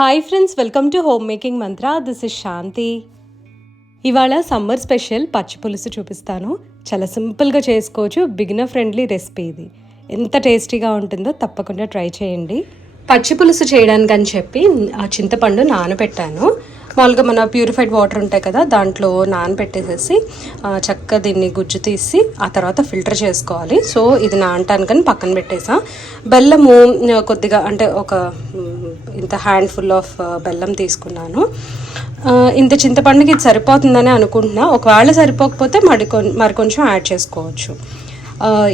Hi friends, welcome to home making Mantra. This is శాంతి. ఇవాళ summer special పచ్చి పులుసు చూపిస్తాను. చాలా సింపుల్గా చేసుకోవచ్చు. బిగినర్ ఫ్రెండ్లీ రెసిపీ ఇది. ఎంత టేస్టీగా ఉంటుందో తప్పకుండా ట్రై చేయండి. పచ్చి పులుసు చేయడానికి అని చెప్పి ఆ చింతపండు నానబెట్టాను. మామూలుగా మన ప్యూరిఫైడ్ వాటర్ ఉంటాయి కదా, దాంట్లో నానబెట్టేసేసి చక్కగా దీన్ని గుజ్జు తీసి ఆ తర్వాత ఫిల్టర్ చేసుకోవాలి. సో ఇది నానటానికని పక్కన పెట్టేసా. బెల్లము కొద్దిగా అంటే ఒక ఇంత హ్యాండ్ఫుల్ ఆఫ్ బెల్లం తీసుకున్నాను. ఇంత చింతపండుకి ఇది సరిపోతుందని అనుకుంటున్నా. ఒకవేళ సరిపోకపోతే మరి కొంచెం యాడ్ చేసుకోవచ్చు.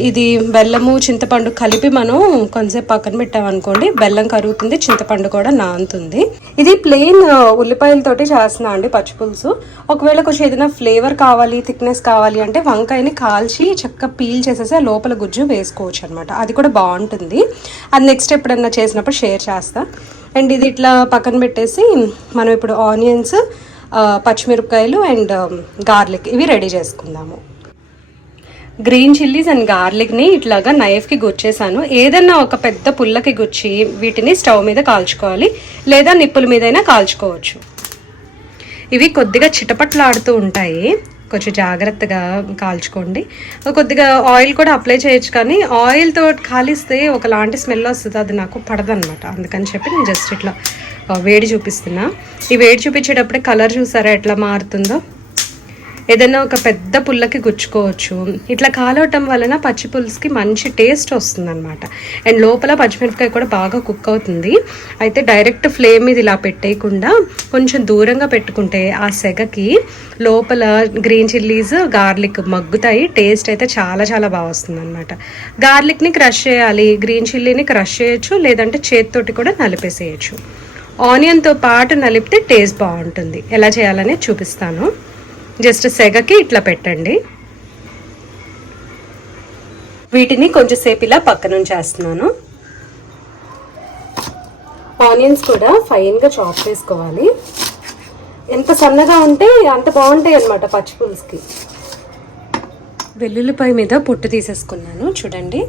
ఇది బెల్లము చింతపండు కలిపి మనం కొంచెంసేపు పక్కన పెట్టామనుకోండి, బెల్లం కరుగుతుంది, చింతపండు కూడా నానుతుంది. ఇది ప్లెయిన్ ఉల్లిపాయలతోటి చేస్తున్నా అండి పచ్చి పులుసు. ఒకవేళ కొంచెం ఏదైనా ఫ్లేవర్ కావాలి, థిక్నెస్ కావాలి అంటే వంకాయని కాల్చి చక్కగా పీల్ చేసేసి ఆ లోపల గుజ్జు వేసుకోవచ్చు అనమాట. అది కూడా బాగుంటుంది. అది నెక్స్ట్ ఎప్పుడన్నా చేసినప్పుడు షేర్ చేస్తా. అండ్ ఇది ఇట్లా పక్కన పెట్టేసి మనం ఇప్పుడు ఆనియన్స్, పచ్చిమిరపకాయలు అండ్ గార్లిక్ ఇవి రెడీ చేసుకుందాము. గ్రీన్ చిల్లీస్ అండ్ గార్లిక్ని ఇట్లాగా నైఫ్కి గుచ్చేసాను. ఏదన్నా ఒక పెద్ద పుల్లకి గుచ్చి వీటిని స్టవ్ మీద కాల్చుకోవాలి, లేదా నిప్పుల మీదైనా కాల్చుకోవచ్చు. ఇవి కొద్దిగా చిటపట్లాడుతూ ఉంటాయి, కొంచెం జాగ్రత్తగా కాల్చుకోండి. కొద్దిగా ఆయిల్ కూడా అప్లై చేయొచ్చు, కానీ ఆయిల్తో కాలిస్తే ఒకలాంటి స్మెల్ వస్తుంది, అది నాకు పడదనమాట. అందుకని చెప్పి నేను జస్ట్ ఇట్లా వేడి చూపిస్తున్నా. ఈ వేడి చూపించేటప్పుడే కలర్ చూసారా ఎట్లా మారుతుందో. ఏదైనా ఒక పెద్ద పుల్లకి గుచ్చుకోవచ్చు. ఇట్లా కాలవటం వలన పచ్చి పులుసుకి మంచి టేస్ట్ వస్తుంది అనమాట. అండ్ లోపల పచ్చిమిరపకాయ కూడా బాగా కుక్ అవుతుంది. అయితే డైరెక్ట్ ఫ్లేమ్ మీద ఇలా పెట్టేయకుండా కొంచెం దూరంగా పెట్టుకుంటే ఆ సెగకి లోపల గ్రీన్ చిల్లీస్, గార్లిక్ మగ్గుతాయి. టేస్ట్ అయితే చాలా చాలా బాగా వస్తుంది అనమాట. గార్లిక్ని క్రష్ చేయాలి, గ్రీన్ చిల్లీని క్రష్ చేయొచ్చు, లేదంటే చేతితోటి కూడా నలిపేసేయచ్చు. ఆనియన్తో పాటు నలిపితే టేస్ట్ బాగుంటుంది. ఎలా చేయాలనేది చూపిస్తాను. జస్ట్ సెగకి ఇట్లా పెట్టండి. వీటిని కొంచెం సేపు ఇలా పక్కన ఉంచేస్తున్నాను. ఆనియన్స్ కూడా ఫైన్గా చాప్ చేసుకోవాలి. ఎంత సన్నగా ఉంటే అంత బాగుంటాయి అన్నమాట పచ్చి పులుసుకి. వెల్లుల్లిపాయ మీద పొట్టు తీసేసుకున్నాను చూడండి.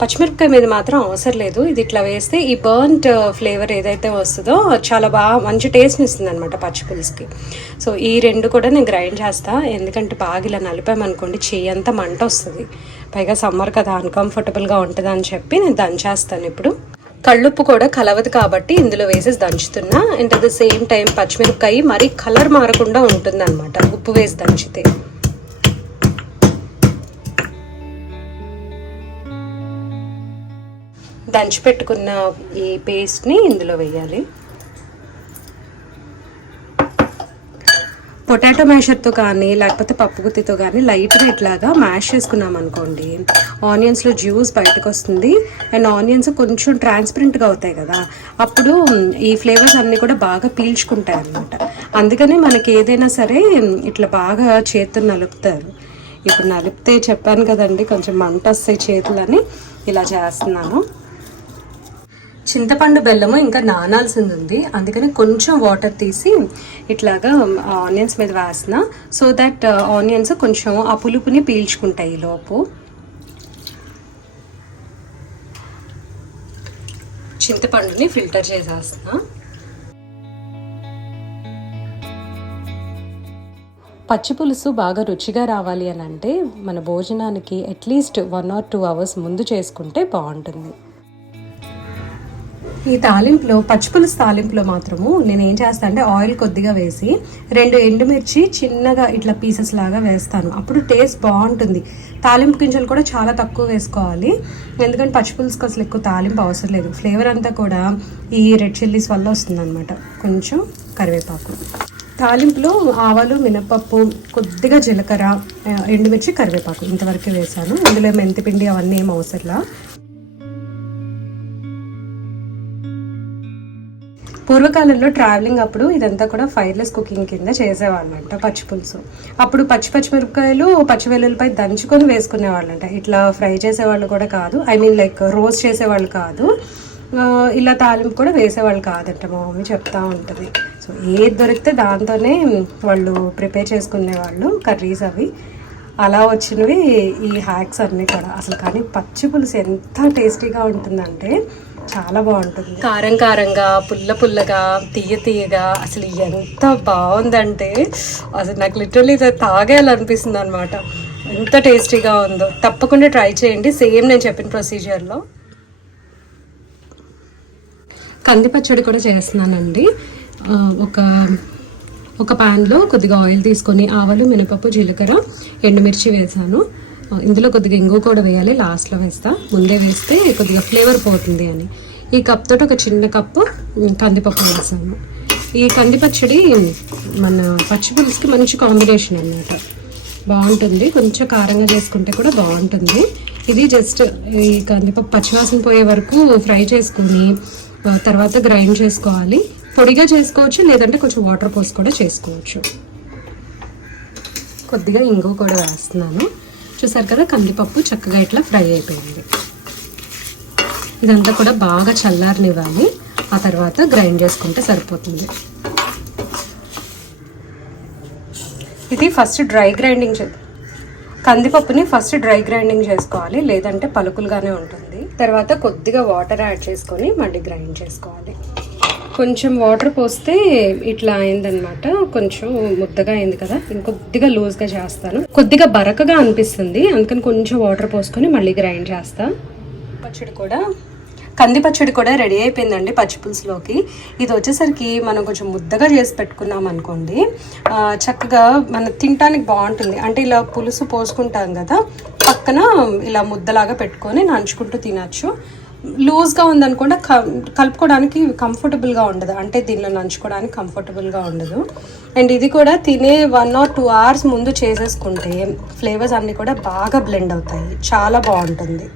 పచ్చిమిరపకాయ మీద మాత్రం అవసరం లేదు. ఇది ఇట్లా వేస్తే ఈ బర్న్ట్ ఫ్లేవర్ ఏదైతే వస్తుందో చాలా బాగా మంచి టేస్ట్ని ఇస్తుంది అనమాట పచ్చి పులుసుకి. సో ఈ రెండు కూడా నేను గ్రైండ్ చేస్తాను. ఎందుకంటే బాగా ఇలా నలిపామనుకోండి చెయ్యి అంతా మంట వస్తుంది. పైగా సమ్మర్ కదా, అన్కంఫర్టబుల్గా ఉంటుంది అని చెప్పి నేను దంచేస్తాను. ఇప్పుడు కళ్ళుప్పు కూడా కలవదు కాబట్టి ఇందులో వేసేసి దంచుతున్నా. And at the same time పచ్చిమిరపకాయ మరీ కలర్ మారకుండా ఉంటుంది అనమాట ఉప్పు వేసి దంచితే. దంచి పెట్టుకున్న ఈ పేస్ట్ని ఇందులో వేయాలి. పొటాటో మ్యాషర్తో కానీ లేకపోతే పప్పు గుత్తితో కానీ లైట్గా ఇట్లాగా మ్యాష్ చేసుకున్నాం అనుకోండి, ఆనియన్స్లో జ్యూస్ బయటకు వస్తుంది. అండ్ ఆనియన్స్ కొంచెం ట్రాన్స్పరెంట్గా అవుతాయి కదా, అప్పుడు ఈ ఫ్లేవర్స్ అన్నీ కూడా బాగా పీల్చుకుంటాయి అన్నమాట. అందుకని మనకి ఏదైనా సరే ఇట్లా బాగా చేతులు నలుపుతారు. ఇప్పుడు నలిపితే చెప్పాను కదండి కొంచెం మంట వస్తాయి చేతులని, ఇలా చేస్తున్నాను. చింతపండు బెల్లము ఇంకా నానాల్సింది ఉంది, అందుకని కొంచెం వాటర్ తీసి ఇట్లాగా ఆనియన్స్ మీద వేస్తున్నా. సో దట్ ఆనియన్స్ కొంచెం ఆ పులుపుని పీల్చుకుంటాయి లోపు. చింతపండుని ఫిల్టర్ చేసేస్తున్నా. పచ్చి పులుసు బాగా రుచిగా రావాలి అని అంటే మన భోజనానికి అట్లీస్ట్ 1 or 2 hours ముందు చేసుకుంటే బాగుంటుంది. ఈ తాలింపులో పచ్చిపులుసు తాలింపులో మాత్రము నేను ఏం చేస్తాను అంటే ఆయిల్ కొద్దిగా వేసి 2 ఎండుమిర్చి చిన్నగా ఇట్లా పీసెస్ లాగా వేస్తాను. అప్పుడు టేస్ట్ బాగుంటుంది. తాలింపు గింజలు కూడా చాలా తక్కువ వేసుకోవాలి, ఎందుకంటే పచ్చిపులుసుకి అసలు ఎక్కువ తాలింపు అవసరం లేదు. ఫ్లేవర్ అంతా కూడా ఈ రెడ్ చిల్లీస్ వల్ల వస్తుంది అనమాట. కొంచెం కరివేపాకు, తాలింపులో ఆవాలు, మినపప్పు, కొద్దిగా జీలకర్ర, ఎండుమిర్చి, కరివేపాకు ఇంతవరకు వేసాను. ఇందులో మెంతిపిండి అవన్నీ ఏం అవసరంలా. పూర్వకాలంలో ట్రావెలింగ్ అప్పుడు ఇదంతా కూడా ఫైర్లెస్ కుకింగ్ కింద చేసేవాళ్ళంట పచ్చి పులుసు. అప్పుడు పచ్చిమిరపకాయలు, పచ్చి వెల్లుల్లిపాయ దంచుకొని వేసుకునేవాళ్ళంట. ఇట్లా ఫ్రై చేసేవాళ్ళు కూడా కాదు, ఐ మీన్ లైక్ రోస్ట్ చేసేవాళ్ళు కాదు, ఇలా తాలింపు కూడా వేసేవాళ్ళు కాదంట. మా మమ్మీ చెప్తా ఉంటుంది. సో ఏది దొరికితే దాంతోనే వాళ్ళు ప్రిపేర్ చేసుకునేవాళ్ళు కర్రీస్ అవి. అలా వచ్చినవి ఈ హ్యాక్స్ అన్నీ కూడా అసలు. కానీ పచ్చి పులుసు ఎంత టేస్టీగా ఉంటుందంటే చాలా బాగుంటుంది. కారం కారంగా, పుల్ల పుల్లగా, తీయ తీయగా అసలు ఎంత బాగుందంటే అసలు నాకు లిటరల్లీ తాగేయాలనిపిస్తుంది అనమాట. ఎంత టేస్టీగా ఉందో. తప్పకుండా ట్రై చేయండి సేమ్ నేను చెప్పిన ప్రొసీజర్లో. కంది పచ్చడి కూడా చేస్తున్నానండి. ఒక ప్యాన్లో కొద్దిగా ఆయిల్ తీసుకొని ఆవాలు, మినపప్పు, జీలకర్ర, ఎండుమిర్చి వేసాను. ఇందులో కొద్దిగా ఇంగు కూడా వేయాలి, లాస్ట్లో వేస్తా. ముందే వేస్తే కొద్దిగా ఫ్లేవర్ పోతుంది అని. ఈ కప్ తోటి ఒక చిన్న కప్పు కందిపప్పు వేసాను. ఈ కంది పచ్చడి మన పచ్చి పులుసుకి మంచి కాంబినేషన్ అన్నమాట. బాగుంటుంది. కొంచెం కారంగా చేసుకుంటే కూడా బాగుంటుంది. ఇది జస్ట్ ఈ కందిపప్పు పచ్చివాసన పోయే వరకు ఫ్రై చేసుకుని తర్వాత గ్రైండ్ చేసుకోవాలి. పొడిగా చేసుకోవచ్చు, లేదంటే కొంచెం వాటర్ పోసి కూడా చేసుకోవచ్చు. కొద్దిగా ఇంగు కూడా వేస్తున్నాను. చూసారు కదా, కందిపప్పు చక్కగా ఇట్లా ఫ్రై అయిపోయింది. ఇదంతా కూడా బాగా చల్లారనివ్వాలి. ఆ తర్వాత గ్రైండ్ చేసుకుంటే సరిపోతుంది. ఇది ఫస్ట్ డ్రై గ్రైండింగ్ కందిపప్పుని ఫస్ట్ డ్రై గ్రైండింగ్ చేసుకోవాలి, లేదంటే పలుకులుగానే ఉంటుంది. తర్వాత కొద్దిగా వాటర్ యాడ్ చేసుకొని మళ్ళీ గ్రైండ్ చేసుకోవాలి. కొంచెం వాటర్ పోస్తే ఇట్లా అయిందనమాట. కొంచెం ముద్దగా అయింది కదా, ఇంకొద్దిగా లూజ్గా చేస్తాను. కొద్దిగా బరకగా అనిపిస్తుంది, అందుకని కొంచెం వాటర్ పోసుకొని మళ్ళీ గ్రైండ్ చేస్తా. కంది పచ్చడి కూడా రెడీ అయిపోయిందండి పచ్చిపులుసులోకి. ఇది వచ్చేసరికి మనం కొంచెం ముద్దగా చేసి పెట్టుకున్నాం అనుకోండి, చక్కగా మన తినటానికి బాగుంటుంది. అంటే ఇలా పులుసు పోసుకుంటాం కదా, పక్కన ఇలా ముద్దలాగా పెట్టుకొని నంచుకుంటూ తినచ్చు. లూజ్గా ఉందనుకోండి, కలుపుకోవడానికి కంఫర్టబుల్గా ఉండదు, అంటే దీనిలో నంచుకోవడానికి కంఫర్టబుల్గా ఉండదు. అండ్ ఇది కూడా తినే 1 or 2 hours ముందు చేసేసుకుంటే ఫ్లేవర్స్ అన్నీ కూడా బాగా బ్లెండ్ అవుతాయి. చాలా బాగుంటుంది.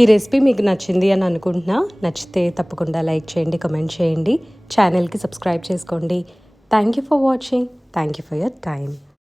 ఈ రెసిపీ మీకు నచ్చింది అని అనుకుంటున్నా. నచ్చితే తప్పకుండా లైక్ చేయండి, కమెంట్ చేయండి, ఛానల్కి సబ్స్క్రైబ్ చేసుకోండి. Thank you for watching. Thank you for your time.